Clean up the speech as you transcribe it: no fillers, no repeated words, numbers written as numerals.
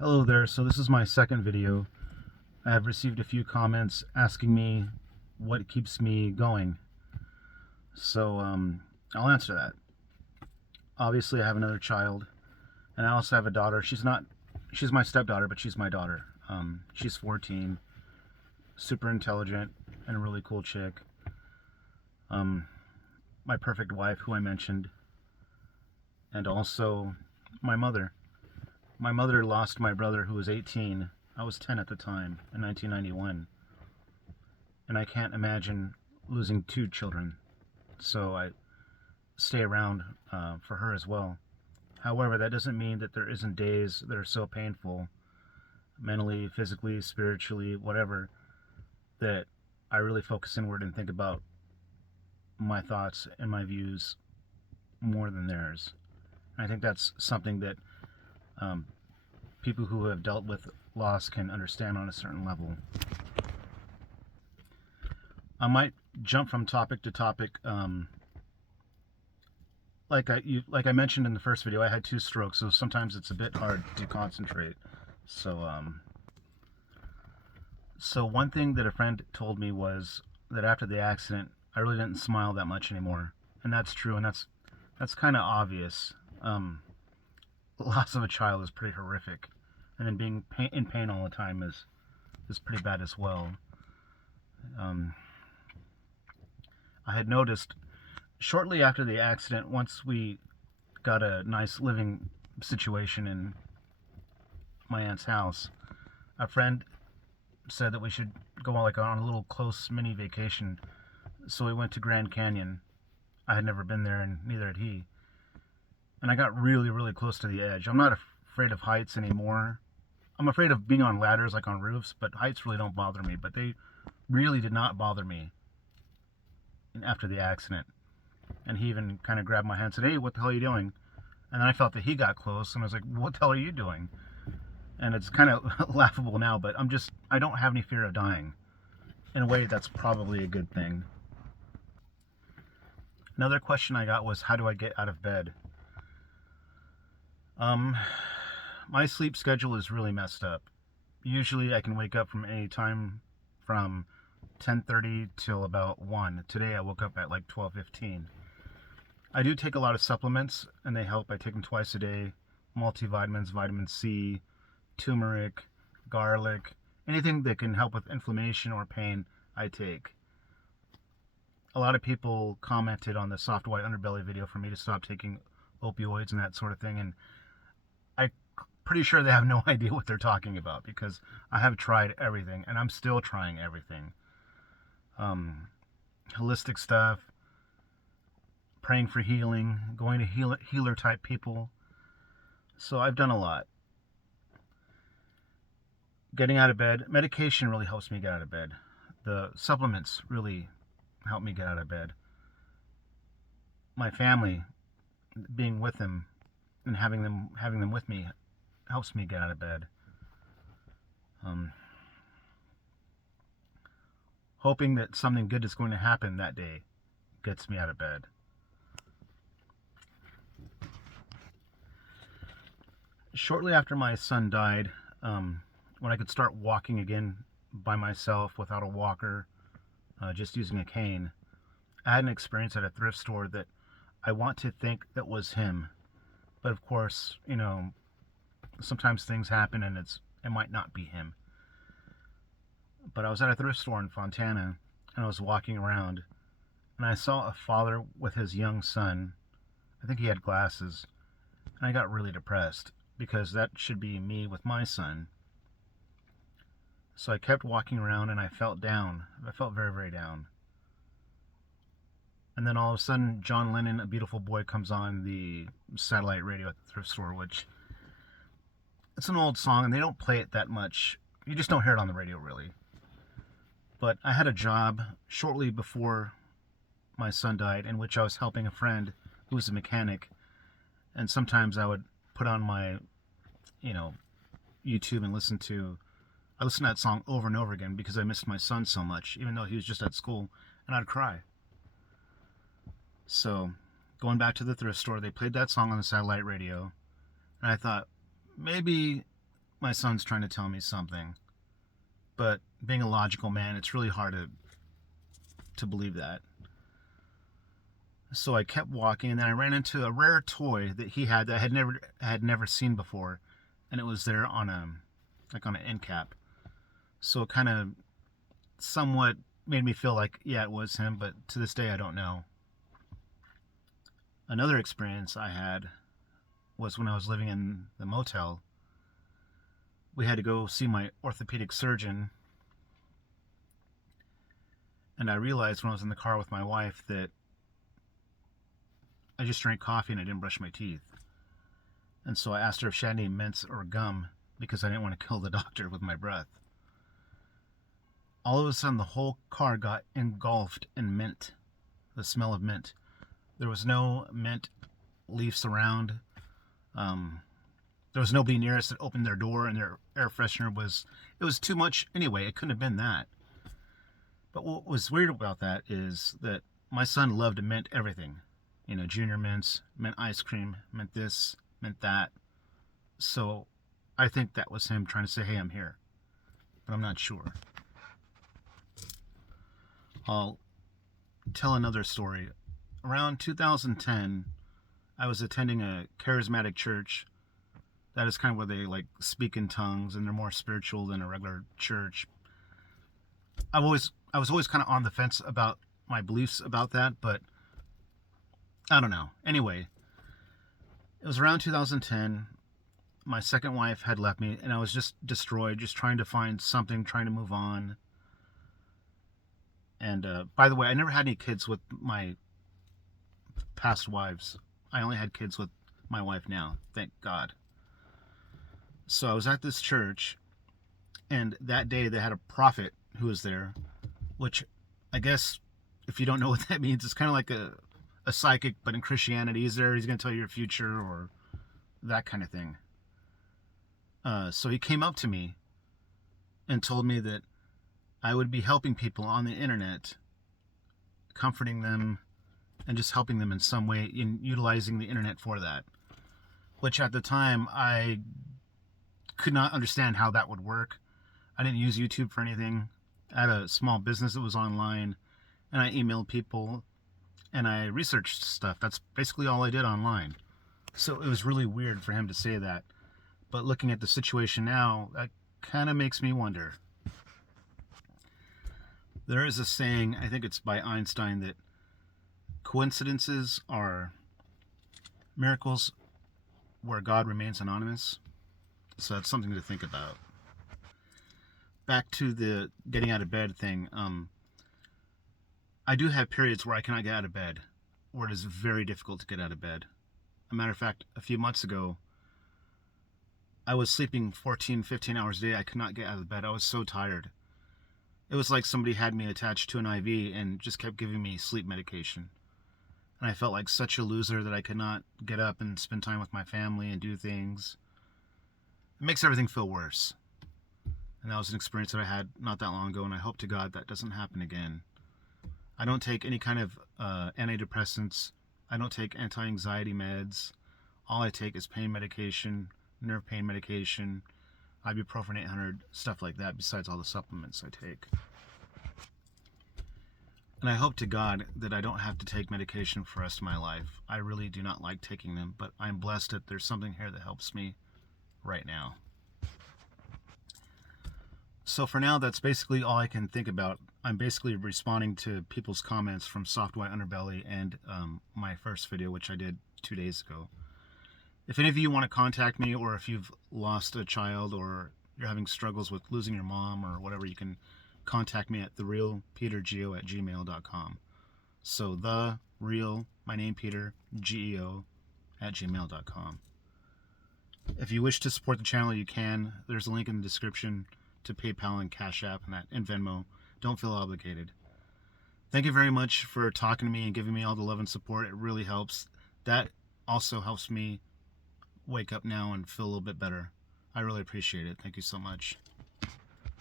Hello there, so this is my second video. I have received a few comments asking me what keeps me going. So I'll answer that. Obviously I have another child, and I also have a daughter. She's my stepdaughter, but she's my daughter. She's 14, super intelligent, and a really cool chick. Um, my perfect wife, who I mentioned, and also my mother. My mother lost my brother, who was 18. I was 10 at the time, in 1991. And I can't imagine losing two children. So I stay around for her as well. However, that doesn't mean that there isn't days that are so painful, mentally, physically, spiritually, whatever, that I really focus inward and think about my thoughts and my views more than theirs. And I think that's something that um, people who have dealt with loss can understand on a certain level. I might jump from topic to topic. Like I mentioned in the first video, I had 2 strokes, so sometimes it's a bit hard to concentrate. So one thing that a friend told me was that after the accident, I really didn't smile that much anymore, and that's true, and that's kind of obvious. The loss of a child is pretty horrific, and then being in pain all the time is pretty bad as well. I had noticed shortly after the accident, once we got a nice living situation in my aunt's house, a friend said that we should go on a little close mini vacation. So we went to Grand Canyon. I had never been there, and neither had he. And I got really, really close to the edge. I'm not afraid of heights anymore. I'm afraid of being on ladders, like on roofs, but heights really don't bother me. But they really did not bother me after the accident. And he even kind of grabbed my hand and said, "Hey, what the hell are you doing?" And then I felt that he got close, and I was like, "What the hell are you doing?" And it's kind of laughable now, but I don't have any fear of dying. In a way, that's probably a good thing. Another question I got was, how do I get out of bed? Um, my sleep schedule is really messed up. Usually I can wake up from any time from 10:30 till about 1. Today I woke up at like 12:15. I do take a lot of supplements, and they help. I take them twice a day. Multivitamins, vitamin C, turmeric, garlic, anything that can help with inflammation or pain, I take. A lot of people commented on the soft white underbelly video for me to stop taking opioids and that sort of thing, and I'm pretty sure they have no idea what they're talking about, because I have tried everything, and I'm still trying everything. Holistic stuff, praying for healing, going to healer type people. So I've done a lot. Getting out of bed, medication really helps me get out of bed. The supplements really help me get out of bed. My family, being with them and having them with me, helps me get out of bed. Hoping that something good is going to happen that day gets me out of bed. Shortly after my son died, when I could start walking again by myself without a walker, just using a cane, I had an experience at a thrift store that I want to think that was him. But of course, sometimes things happen and it might not be him. But I was at a thrift store in Fontana, and I was walking around, and I saw a father with his young son. I think he had glasses, and I got really depressed, because that should be me with my son. So I kept walking around, and I felt down. I felt very, very down. And then all of a sudden, John Lennon, A Beautiful Boy, comes on the satellite radio at the thrift store, which it's an old song, and they don't play it that much. You just don't hear it on the radio, really. But I had a job shortly before my son died, in which I was helping a friend who was a mechanic, and sometimes I would put on my, YouTube and listen to that song over and over again, because I missed my son so much, even though he was just at school, and I'd cry. So, going back to the thrift store, they played that song on the satellite radio, and I thought, maybe my son's trying to tell me something. But being a logical man, it's really hard to believe that. So I kept walking, and then I ran into a rare toy that he had that I had never seen before, and it was there on on an end cap. So it kind of somewhat made me feel like, yeah, it was him, but to this day I don't know. Another experience I had was when I was living in the motel. We had to go see my orthopedic surgeon, and I realized when I was in the car with my wife that I just drank coffee and I didn't brush my teeth. And so I asked her if she had any mints or gum because I didn't want to kill the doctor with my breath. All of a sudden, the whole car got engulfed in mint, the smell of mint. There was no mint leaves around. There was nobody near us that opened their door, and their air freshener it was too much anyway. It couldn't have been that. But what was weird about that is that my son loved to mint everything. You know, junior mints, mint ice cream, mint this, mint that. So I think that was him trying to say, hey, I'm here. But I'm not sure. I'll tell another story. Around 2010, I was attending a charismatic church. That is kind of where they like speak in tongues and they're more spiritual than a regular church. I was always kind of on the fence about my beliefs about that, but I don't know. Anyway, it was around 2010. My second wife had left me, and I was just destroyed, just trying to find something, trying to move on. And by the way, I never had any kids with my past wives. I only had kids with my wife now, thank God. So I was at this church, and that day they had a prophet who was there, which I guess if you don't know what that means, it's kind of like a psychic, but in Christianity. He's there, he's going to tell you your future or that kind of thing. So he came up to me and told me that I would be helping people on the internet, comforting them, and just helping them in some way in utilizing the internet for that. Which at the time, I could not understand how that would work. I didn't use YouTube for anything. I had a small business that was online, and I emailed people, and I researched stuff. That's basically all I did online. So it was really weird for him to say that. But looking at the situation now, that kind of makes me wonder. There is a saying, I think it's by Einstein, that coincidences are miracles where God remains anonymous. So that's something to think about. Back to the getting out of bed thing. I do have periods where I cannot get out of bed, where it is very difficult to get out of bed. As a matter of fact, a few months ago, I was sleeping 14, 15 hours a day. I could not get out of bed. I was so tired. It was like somebody had me attached to an IV and just kept giving me sleep medication. And I felt like such a loser that I could not get up and spend time with my family and do things. It makes everything feel worse. And that was an experience that I had not that long ago, and I hope to God that doesn't happen again. I don't take any kind of antidepressants. I don't take anti-anxiety meds. All I take is pain medication, nerve pain medication, ibuprofen 800, stuff like that, besides all the supplements I take. And I hope to God that I don't have to take medication for the rest of my life. I really do not like taking them, but I'm blessed that there's something here that helps me right now. So for now, that's basically all I can think about. I'm basically responding to people's comments from Soft White Underbelly and my first video, which I did 2 days ago. If any of you want to contact me, or if you've lost a child, or you're having struggles with losing your mom or whatever, you can contact me at therealpetergeo@gmail.com. So my name Peter, geo@gmail.com. If you wish to support the channel, you can. There's a link in the description to PayPal and Cashapp and Venmo. Don't feel obligated. Thank you very much for talking to me and giving me all the love and support. It really helps. That also helps me wake up now and feel a little bit better. I really appreciate it. Thank you so much.